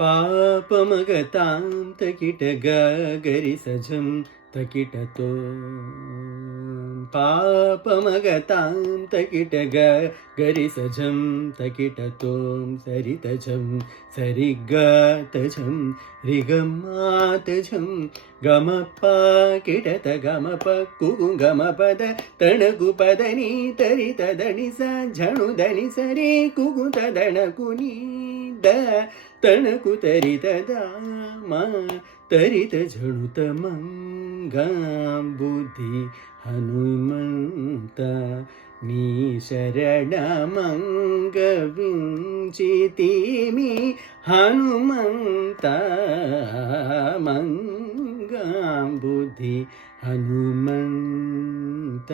పాపమగతాం తకిట గరి సజం తకిటతో పాపమగతాం తకిట గరి సజం తకిటతో సరితజం సరిగతజం రిగమాతజం గమప కిటత గమప కుగుంగమ పద తణకు పదని తరిత దని స ఝణు దని సరి కుగు తదణకుని ద తణకు తరిత దామ తరిత ఝణుత మంగాం బుద్ధి హనుమంత నీ శరణమంగవించితిమి హనుమంత మంగాం బుద్ధి హనుమంత